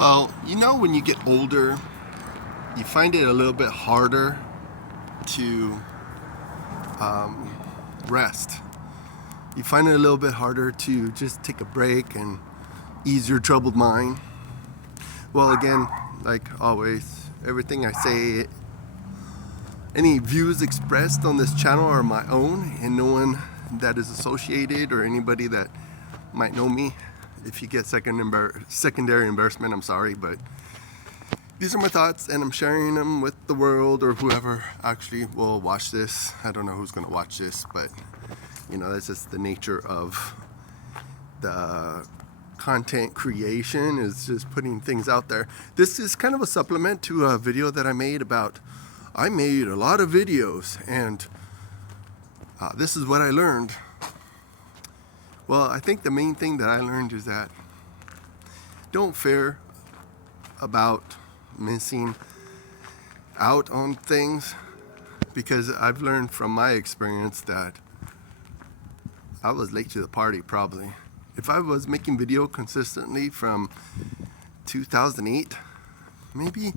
Well, when you get older, you find it a little bit harder to rest. You find it a little bit harder to just take a break and ease your troubled mind. Well, again, like always, everything I say, any views expressed on this channel are my own, and no one that is associated or anybody that might know me. If you get secondary embarrassment, I'm sorry, but these are my thoughts, and I'm sharing them with the world or whoever actually will watch this. I don't know who's going to watch this, but that's just the nature of the content creation, is just putting things out there. This is kind of a supplement to a video that I made I made a lot of videos, and this is what I learned. Well, I think the main thing that I learned is that don't fear about missing out on things, because I've learned from my experience that I was late to the party probably. If I was making video consistently from 2008, maybe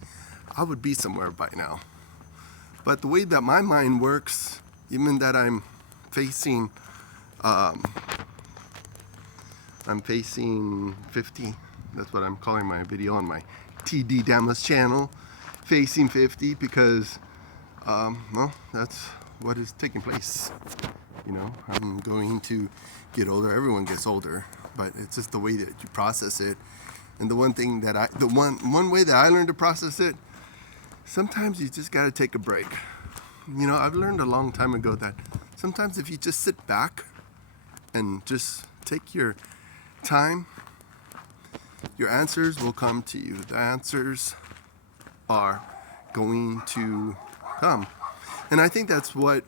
I would be somewhere by now. But the way that my mind works, even that I'm facing 50. That's what I'm calling my video on my TD Damas channel, facing 50, because that's what is taking place. I'm going to get older. Everyone gets older, but it's just the way that you process it. And the one way that I learned to process it, sometimes you just got to take a break. I've learned a long time ago that sometimes if you just sit back and just take your time, your answers will come to you. The answers are going to come. And I think that's what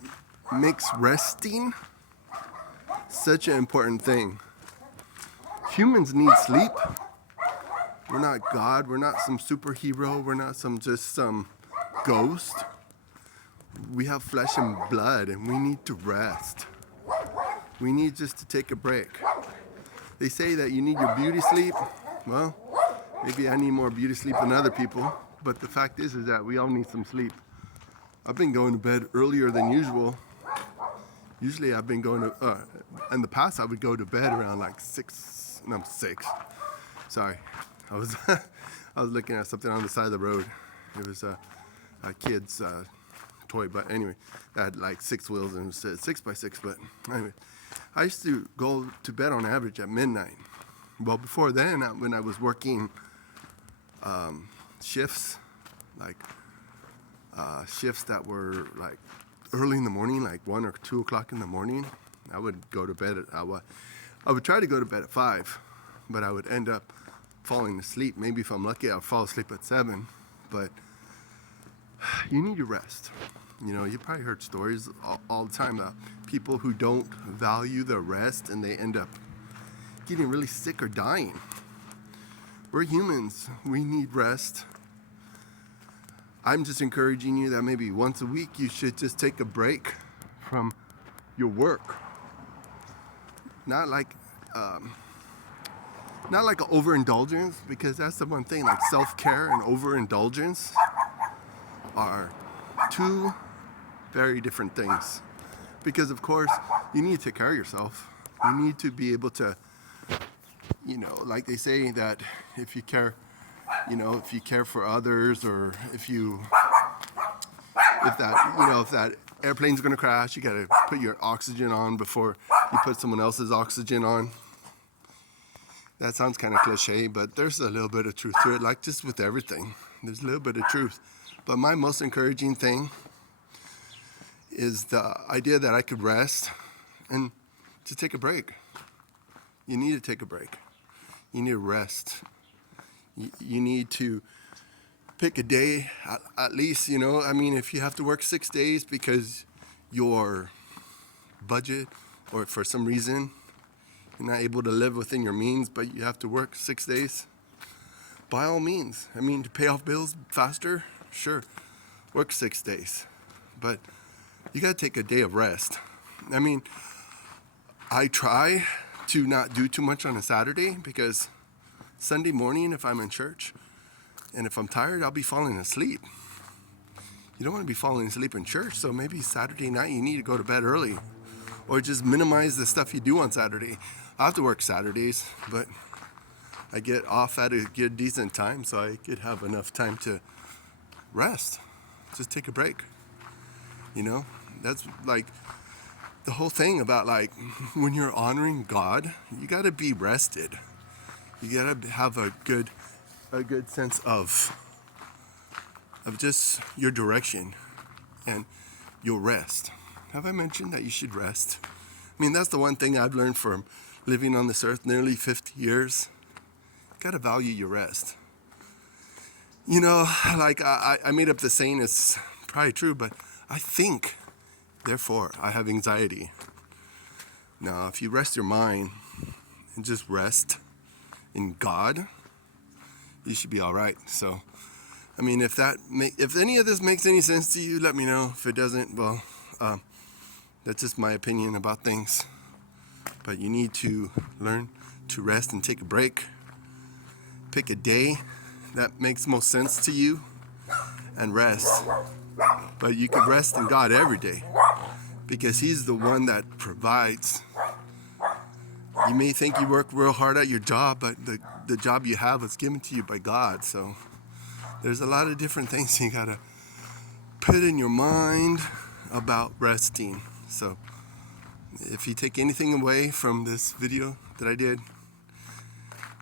makes resting such an important thing. Humans need sleep. We're not God. We're not some superhero. We're not some ghost. We have flesh and blood, and we need to rest. We need just to take a break. They say that you need your beauty sleep. Well, maybe I need more beauty sleep than other people, but the fact is that we all need some sleep. I've been going to bed earlier than usual. Usually I've been going to, in the past I would go to bed around like 6. Sorry. I was looking at something on the side of the road. It was a kid's toy, but anyway, that had like 6 wheels and it said 6x6, but anyway. I used to go to bed on average at midnight. Well, before then, when I was working shifts, like shifts that were like early in the morning, like 1 or 2 o'clock in the morning, I would go to bed I would try to go to bed at 5, but I would end up falling asleep. Maybe if I'm lucky, I'll fall asleep at 7, but you need to rest. You probably heard stories all the time about people who don't value their rest, and they end up getting really sick or dying. We're humans. We need rest. I'm just encouraging you that maybe once a week you should just take a break from your work. Not like an overindulgence, because that's the one thing. Like self-care and overindulgence are two very different things. Because of course you need to take care of yourself. You need to be able to, like they say that if you care for others, or if that airplane's gonna crash, you gotta put your oxygen on before you put someone else's oxygen on. That sounds kind of cliche, but there's a little bit of truth to it. Like just with everything, there's a little bit of truth. But my most encouraging thing is the idea that I could rest and to take a break. You need to take a break. You need to rest. You need to pick a day, at least, if you have to work 6 days because your budget, or for some reason you're not able to live within your means, but you have to work 6 days, by all means. To pay off bills faster, sure, work 6 days. But you got to take a day of rest. I try to not do too much on a Saturday, because Sunday morning, if I'm in church, And if I'm tired, I'll be falling asleep. You don't want to be falling asleep in church, so maybe Saturday night you need to go to bed early. Or just minimize the stuff you do on Saturday. I have to work Saturdays, but I get off at a good decent time, so I could have enough time to rest. Just take a break. You know, that's like the whole thing about like when you're honoring God, you gotta be rested. You gotta have a good sense of just your direction, and you'll rest. Have I mentioned that you should rest? I mean, that's the one thing I've learned from living on this earth nearly 50 years. You gotta value your rest. You know, like I made up the saying, it's probably true, but I think, therefore I have anxiety. Now, if you rest your mind and just rest in God, you should be all right. So, I mean, if any of this makes any sense to you, let me know. If it doesn't, well, that's just my opinion about things. But you need to learn to rest and take a break. Pick a day that makes most sense to you and rest. But you can rest in God every day because He's the one that provides. You may think you work real hard at your job, but the job you have is given to you by God. So there's a lot of different things you gotta put in your mind about resting. So if you take anything away from this video that I did,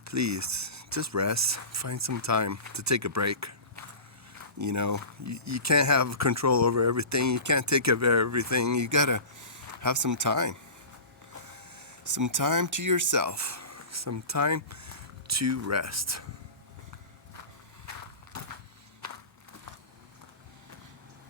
please just rest. Find some time to take a break. You know, you can't have control over everything. You can't take care of everything. You gotta have some time. Some time to yourself. Some time to rest.